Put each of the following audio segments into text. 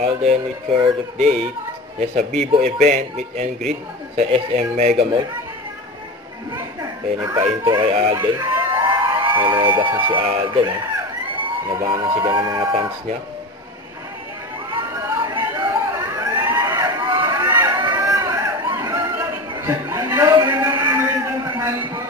Alden with short update sa Vivo event meet and greet sa SM Mega Mall. Kaya pa-intro kay Alden. May lumabas na si Alden. Nabangan na sila ng mga fans niya. Hello, magandang tanghali po.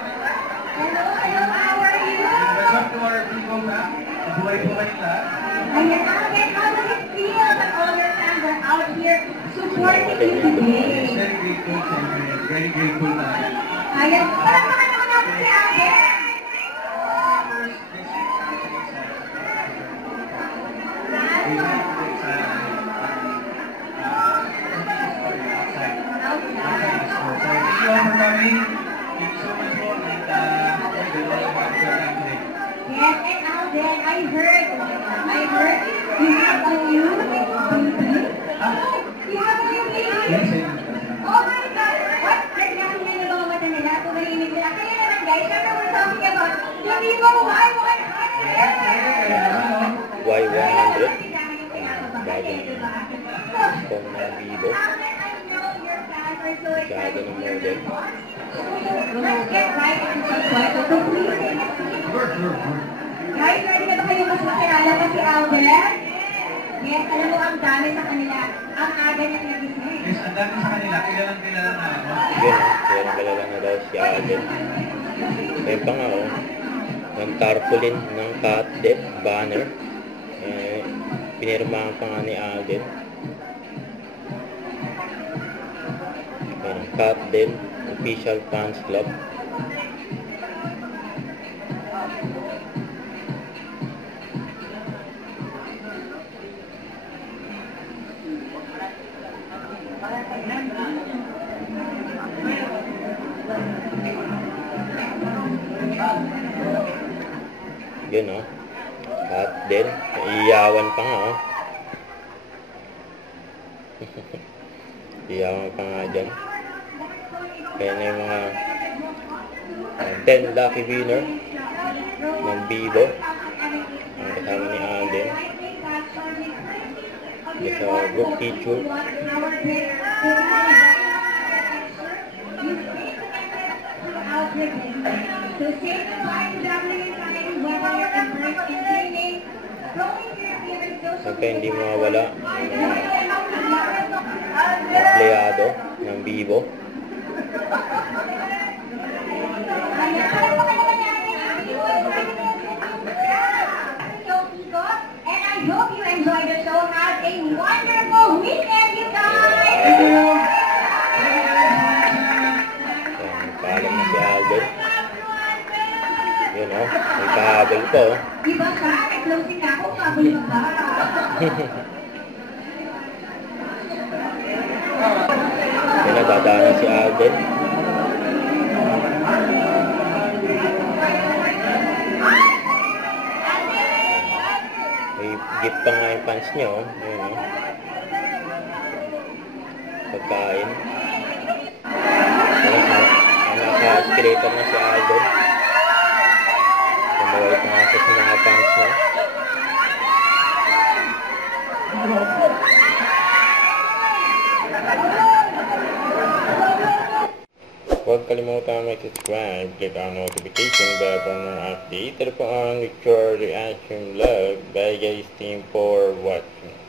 Hello, how are you? Welcome to our people na. Mabuhay po kayo lahat. Ayan, Alden, how does it feel that all your fans are out here supporting you today? Very grateful, siyempre. Very grateful na. Ayan, parang naman natin si Alden. Yes, and Alden, I heard you have a new baby. You have a new baby? Oh my God! What? Nagkakasin na yung mga mata nila, tumahimik sila. Kaya naman guys, I'm not talking about yung Vivo Y100! Y100. Bagong phone ng Vivo. Masyado ng model. Let's get right into the question. So please, guys, ready na ba kayo mas makilala pa si Alden? Yes, alam mo, ang dami sa kanila. Ang aga niya nagising. Yes, ang dami sa kanila. Kilalang kilala na ako. Yun, kaya nakalala na daw si Alden. Kaya pa nga, ng tarpaulin ng Catdet banner. Pinirmahan pa nga ni Alden. Catdet Official Fans Club. Yun Catdet. Iyawan pa nga iyawan pa nga dyan. Kaya na yung mga 10 lucky winner ng Vivo ang kasama ni Alden sa group picture. Siyempre hindi mawawala ang empleyado ng Vivo. And I hope you enjoyed the show. Have a wonderful weekend, you guys! Paalam na si Alden. Yun may pahabol po. Diba siya? Nag-closing na ako. Pahabol mo ba? Yun dadaanan si Alden. May gift pa nga yung fans niya Ayun pagkain. Naka-escalator na si Alden. Tumawag pa nga sa mga fans niya. Huwag kalimutan mag-subscribe, click ang notification bell para mga update. Ito po ang your reaction vlog. Bye guys, team for watching.